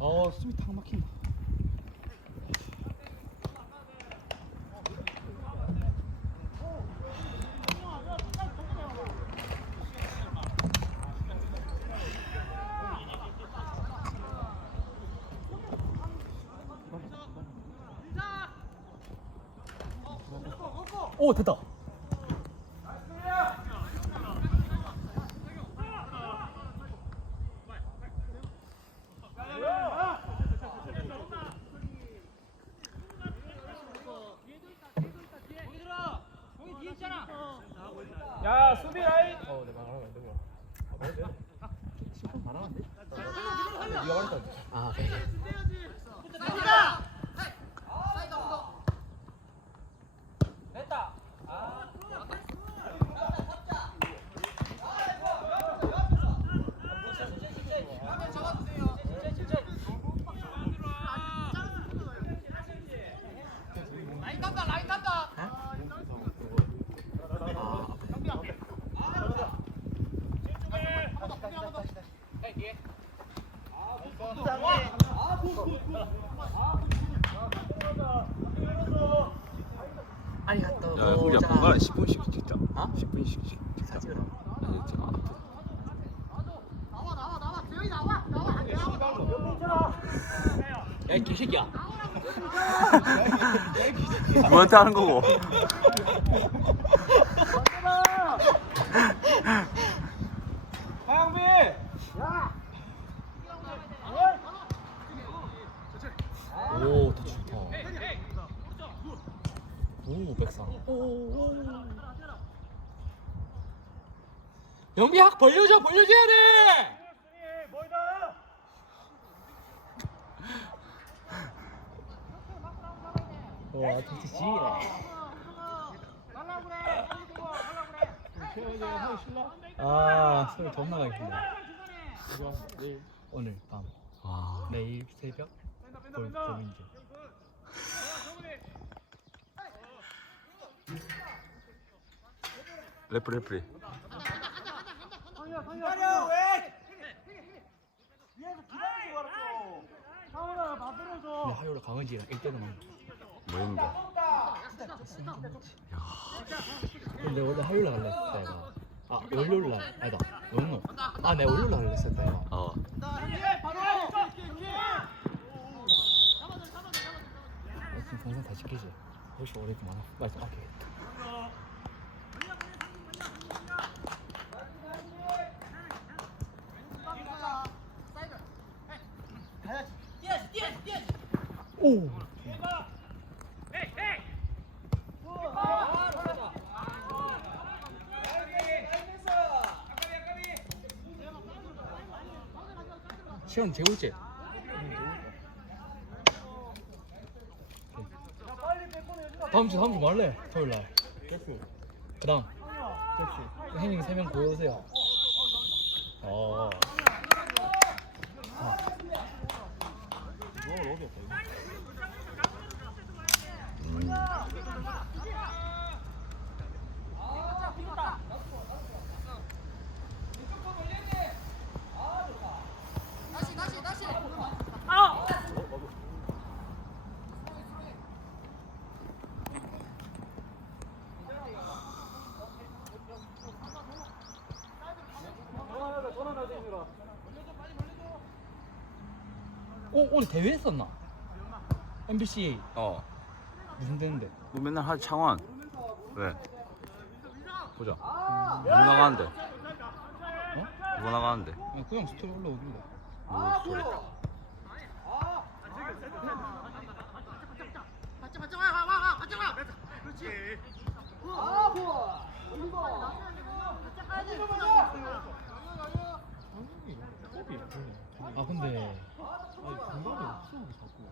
아 숨이 탁 막힌다. 오 됐다. 야 수비 라인 어, 내가 말하면 안 되구나. 아, 말해도 돼. 시간 말하면 안 돼? 네가 말했다. 아, 그래. 아리가또. 야, 우리 공간에 10분씩 찍자. 어? 10분씩 찍자. 사진을. 아니, 저 앞에. 야, 이 개새끼야. 누구한테 하는 거고? 하영빈 오, 더 좋다. 오, 백상. 영비학 벌려줘, 벌려줘야 돼. 와, 진짜 지네. 아, 소리 존나 가겠네. 오늘 밤, 아, 내일 새벽, 골 고민중. 레프리, 레프리. 기다려 왜 위에서 기다리고 가라고 상훈아 만들어줘 근데 하요라 강은지랑 1대는 뭐 했는데? 근데 원래 화요일 날 할래 했다 이거 아 월요일 날. 아니다. 너무 아 내가 월요일 날 할래 했다 이거 어. 지금 동생 다 지키지. 혹시 오래 좀 많아? 맞아 오케이 오 시간 재울지 다음 주 다음 주 말래 토요일 날. 그다음. 형님 세명 보여주세요. 어. 음. 오 오늘 대회 했었나? MBC 어. 무슨 대회인데? 뭐 맨날 하지 창원. 왜? 보자. 누구 나가는데? 어? 누구 나가는데? 아, 그냥 스토리 올라오길래 누구 소리? 아 근데 아니 공간이 없어 자꾸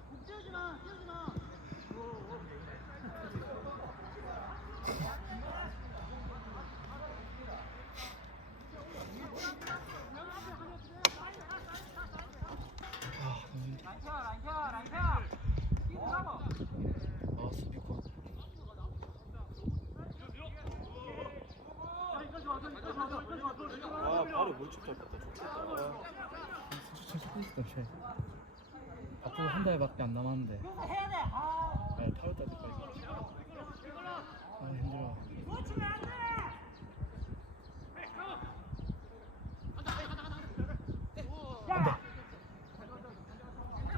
아, 아 수비권 아 진짜 있었다 쟤또한 달밖에 안 남았는데. 네, 8월 달까지. 아 힘들어. 안돼.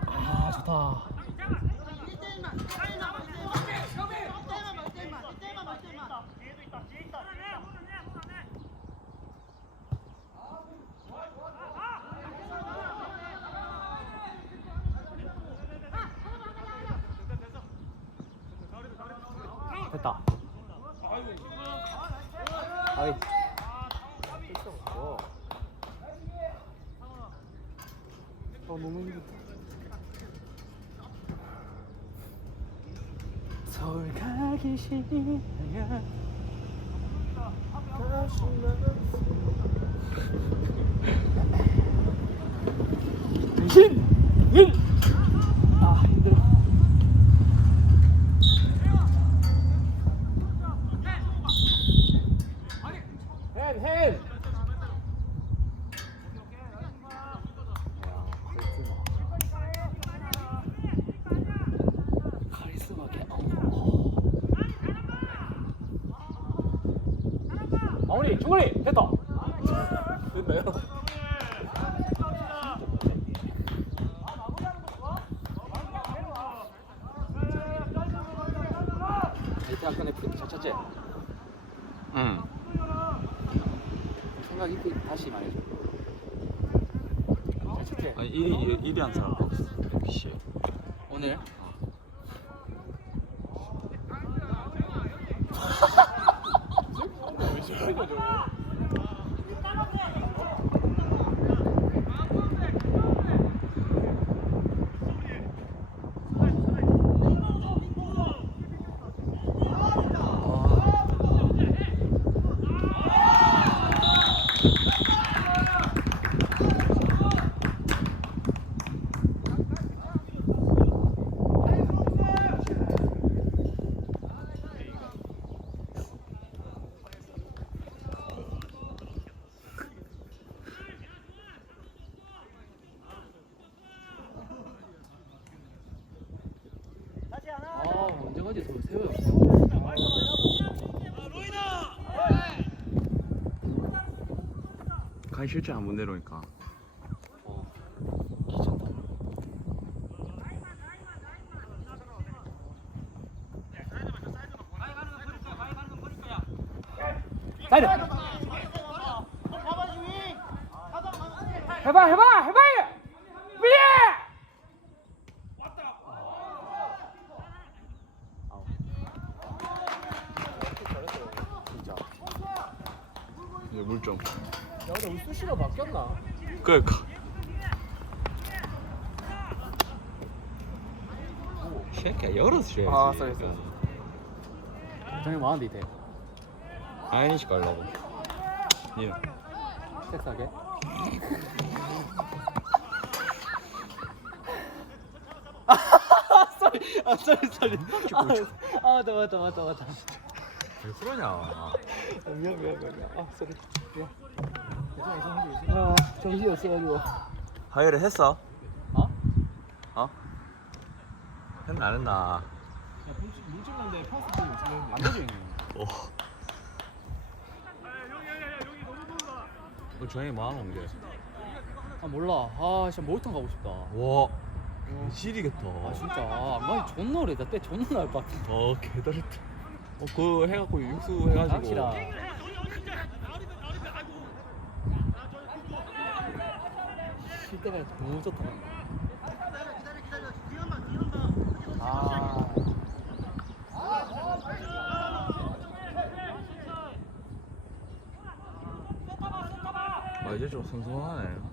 아 좋다. 아이. 어 너무 힘들다. 서울 가기 싫어야. 신! 일! 아 힘들어. 헨! 헨! 카리스마 개 마무리 중거리 됐다 됐나요? 이때 아까 내 프린트 잘 찾지? 응. 생각 있게 다시 말해줘? 아니 1위 1위 한 사람 없어. 역시. 오늘? 아 언제까지 저 세워요 가기 실제 안. 귀찮다 사이드 해봐 해봐 해봐 위에 진짜 이제 물 좀. 야 근데 우리 수시가 바뀌었나? 그러니까. 새끼야 열어서 줘야지. 아, 쏘리, 쏘리. 정이 뭐하는데 이태 아이니시 가려고. 예. 섹스하게 쏘리 아 쏘리 쏘리 아 맞다 맞다 맞다 맞다 왜 그러냐. 아, 미안 미안 미안 미안. 아 쏘리 미안 아 정신이 없어가지고 하이를 했어? 어? 어? 했나 안 했나? 물 찍는데 파스 보고 찍는데 안 되지 오. 그 저희 뭐 하는 게? 아 몰라 아 진짜 목욕탕 가고 싶다 와. 지리겠다. 아 진짜 아, 안 가기 존나 오래다 때 존나 나을 것 같아 어 개다르다. 어 그거 해갖고 육수 해가지고. 당시라 쉴 때가 너무 좋다 아 아 이제 좀 선선하네.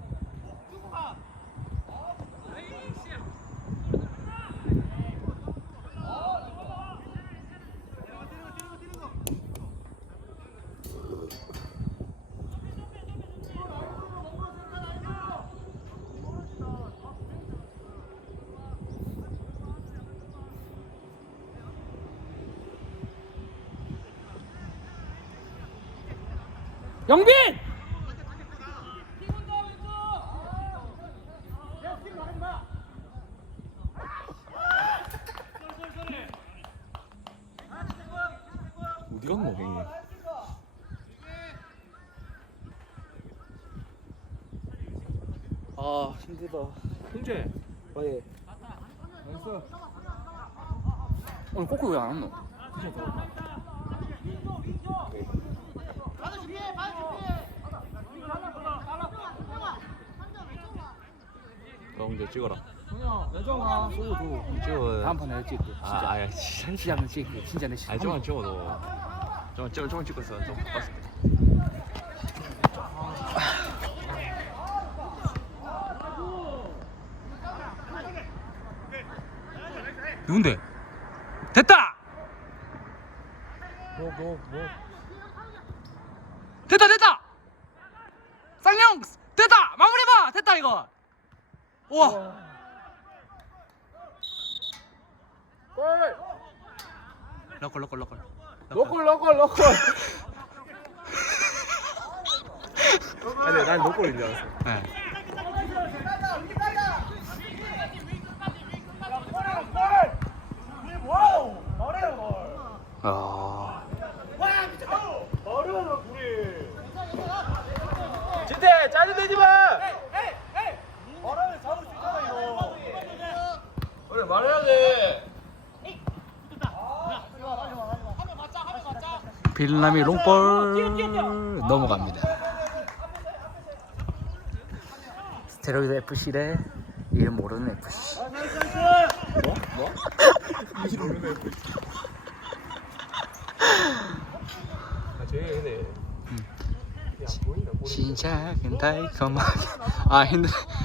영빈! 어디 갔노 형이? 아 힘들다. 형제 어, 예. 왜? 나이스. 오늘 코코 왜안 왔노? 진짜 가운데 찍어라. 내정아 소유도 찍어. 다음 판에 찍고 진짜. 아, 아야, 진짜. 시장은 찍고 진짜 내 시. 아니, 저만 찍어도. 저만 찍어, 저만 찍었어. 좀 봤을 때. 누군데? 됐다. 뭐 뭐 뭐 됐다 됐다. 쌍용 됐다. 마무리해봐. 됐다 이거. 우와. 골! 러컬 러컬 러컬. 로컬 아니 난 로컬인 줄 알았어 네. 아. 진태 짜증 내지 마 말하면 잡을 수 있잖아 이거 그래 말해야 돼 빌라미 롱볼 넘어갑니다. 스테로이드 FC 대 이름 모르는 FC. 뭐? 뭐? 이름 모르는 아 저기 근데 야 보인다 보인다 시작은 달콤하게. 아 힘들. 아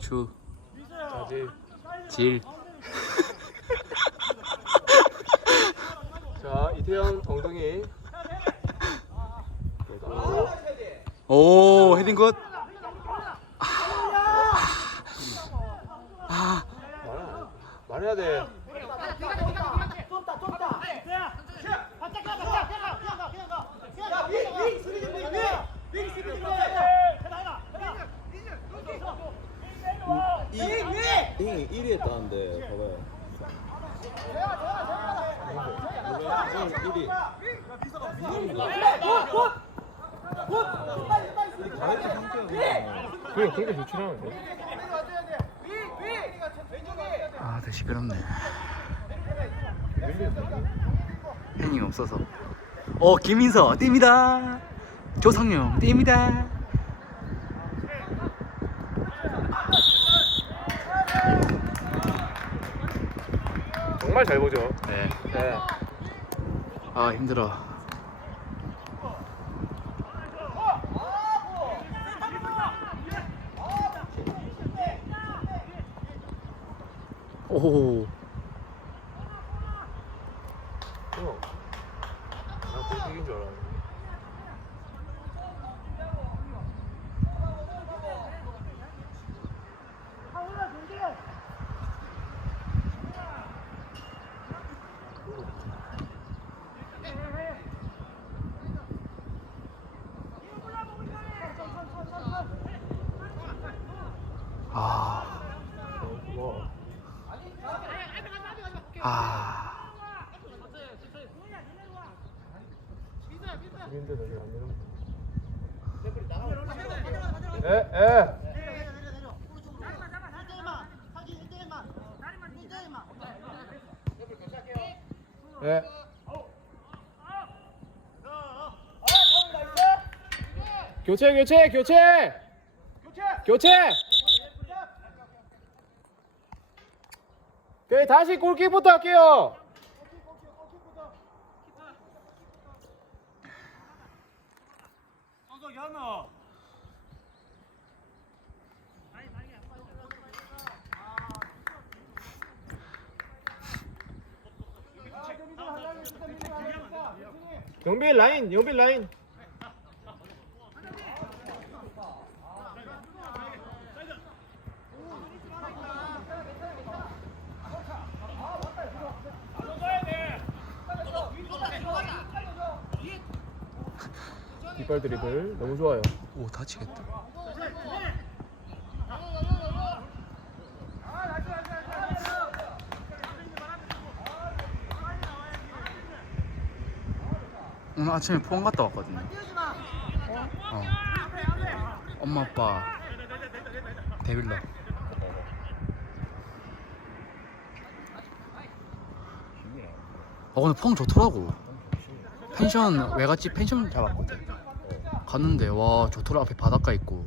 자지 질. 자 이태현 엉덩이 오 헤딩 굿. 아. 말해야 돼형 이 1위 했다는데 봐봐요. 형 1위. 그래 그렇게 아, 더 시끄럽네. 팬이 없어서. 어, 김민서 뜁니다. 조성용 뜁니다. 정말 잘 보죠 네. 네. 아, 힘들어. 오. 형. 나 골킥인 줄 알았는데 아. 뭐 아. 우리인데 저기 안 되는 에, 에. 예. 교체 교체 교체! 교체! 오케이 다시 골키부터 할게요. 영빈 라인 영빈 라인 뒷발 드리블 너무 좋아요. 오 다치겠다. 오늘 아침에 포항 갔다 왔거든요. 어. 엄마 아빠 데빌러. 어 근데 포항 좋더라고. 펜션 외갓집 펜션 잡았거든. 갔는데 와 좋더라 앞에 바닷가 있고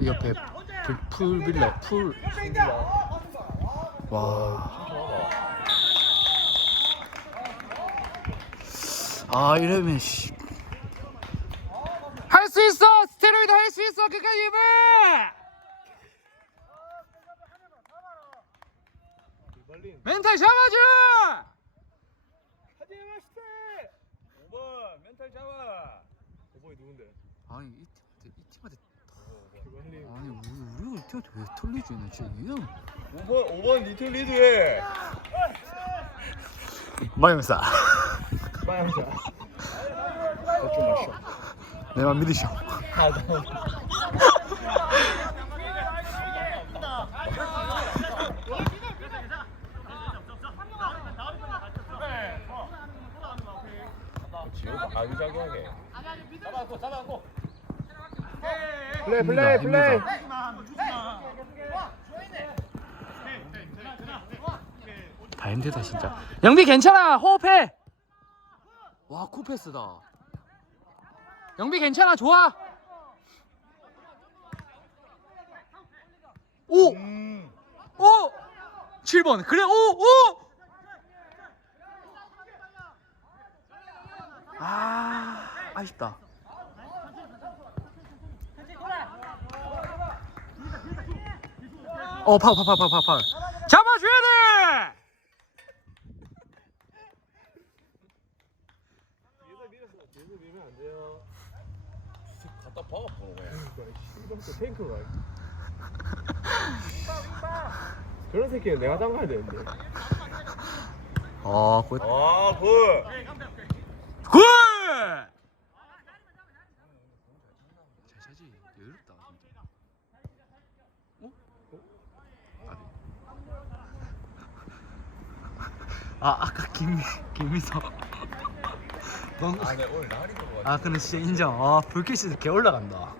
이 옆에 풀, 풀 빌라 풀. 와. 아 이러면 씨. 할 수 있어 스테로이드 할 수 있어 끝까지 힘을. 멘탈 잡아줘. 하지마 시대. 5번 멘탈 잡아. 5번이 누군데? 아니 이 팀한테 이 팀한테. 아니 우리 우리 팀한테 왜 털리지 나 진짜 이형 5번 5번 니틀 리드해. 마영사 빠양자. 어좀 마셔. 내만 믿으셔 아 나. 지호가 아기자기하게. 플레이 플레이 플레이. 다 힘들다 진짜 영비 괜찮아 호흡해 와 쿠패스다 영비 괜찮아 좋아 오! 음. 오! 7번 그래 오! 오! 아 아쉽다 어 파울 파울 파울 파울 파울 잡아줘야 돼. 갖다. 시부터 탱크가. 그런 새끼는 내가 담가야 되는데. 아, 굿. 아, 굿. 굿! 잘 차지. 여유롭다, 진짜. 아, 아까 김 김미서. 넌 아니 오늘 날이 너무 아, 근데 진짜 인정. 아, 불빛이 개 올라간다.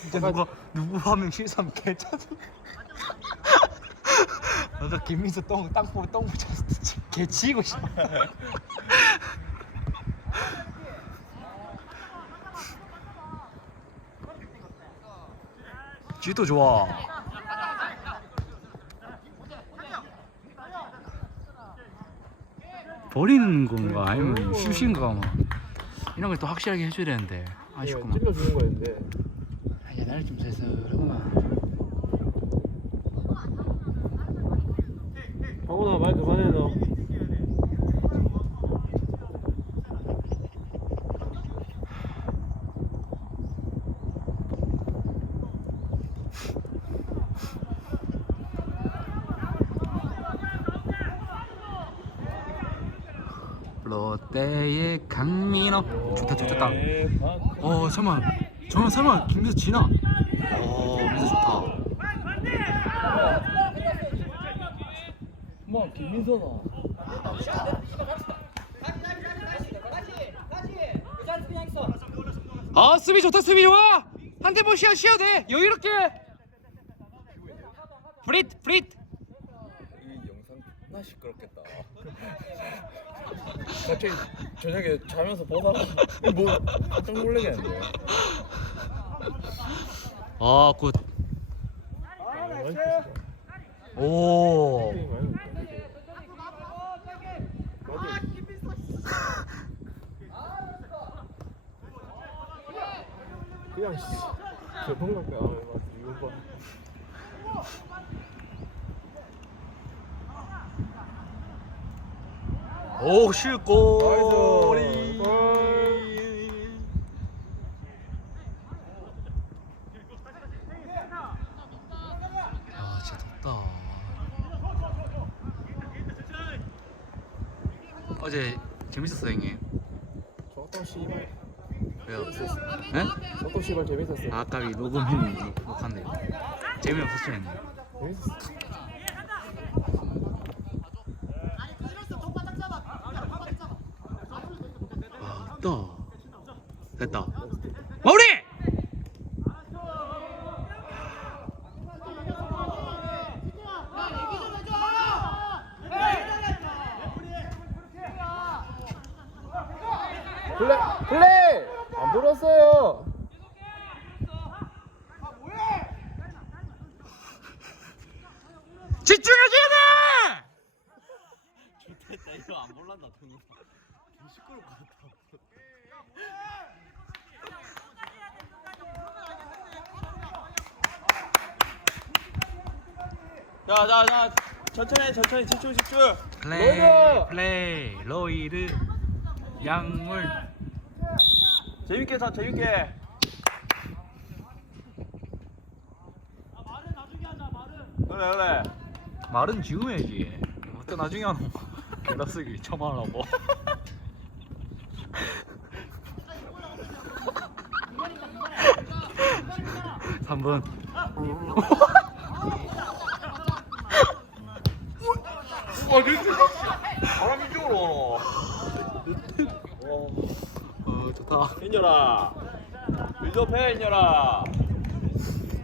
진짜 누가 누구 하면 실수하면 개 짜증. 아까 김민수 똥 땅볼 똥 붙였을 때 진짜 개 치고 싶어. 쥐도 좋아. 버리는 건가 아니면 슛인가 막 이런 걸 또 확실하게 해줘야 되는데 아쉽구만. 찔러 주는 거였는데. 아, 이제 날이 좀 슬슬하구만. 박원아 말 그만해 너. 강민호 좋다 좋다 좋다. 어 잠만 잠만 설마 김민수 지나? 어 민수 좋다. 뭐 김민서다. 아 수비 좋다 수비 좋아. 한 대만 쉬어 쉬어 돼 여유롭게. 프릿 프릿. 이 영상 존나 시끄럽겠다. 갑자기 저녁에 자면서 보다가 뭐 깜짝 놀라겠는데. 아 굿. 오. 그냥 씨. 저 동갑 아 맞아 이거 봐. 오 쉴골이. 나이스. 골. 아 진짜 덥다. 어제 재밌었어 형님. 씨발. 왜요? 네? 재밌었어. 아, 아까 이 녹음했는데 녹화인데요. 재미없었죠 형님. 재밌었어. 아, 됐다. 됐다. 마무리! 플레이 플레이 안 불었어요. 집중해줘야 돼! 좋겠다 이거 안 볼란다 동영상 시끄러울 것 같아 자자자 천천히 천천히 집중 집중 플레이! 플레이, 로이드, 약물. 재밌게 자 재밌게 그래 그래 말은 지우면야지. 어때 나중에 하노? 개라쓰기 처만하고. 삼분 와 진짜 바람 이 쪽으로 어 좋다. 인열아 빌드업해 인열아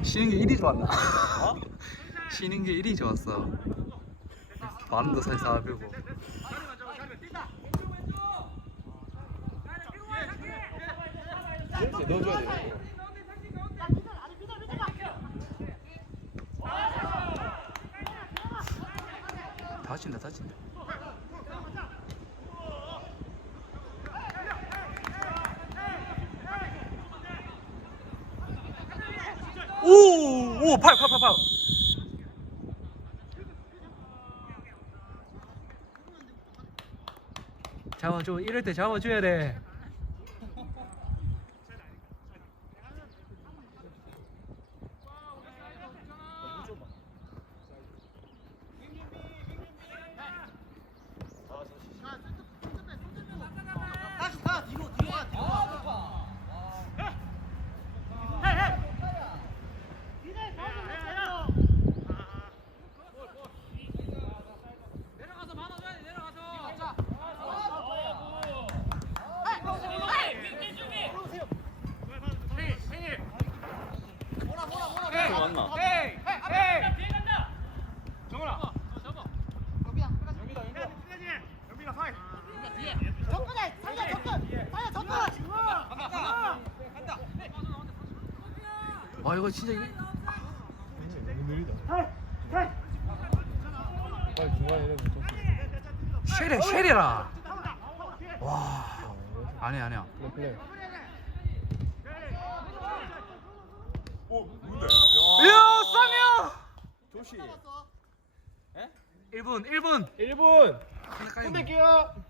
쉬는 게 일이 좋았나? 어? 쉬는 게 일이 좋았어. 반도 살살 배고. 이렇게 넣어줘야 돼. 다친다 다친다. 오 오 팔 팔 팔 팔. 잡아줘 이럴 때 잡아줘야 돼. 맞나 접근해! 살려 접근! 살려 접근! 와 이거 진짜 이거. 빨리 중간에 좀. 쉐리 쉐리라. 와 아니야 아니야. 플레이. 이야 쌈이야. 조시 1분 1분. 1분. 가까이. 손댈게요.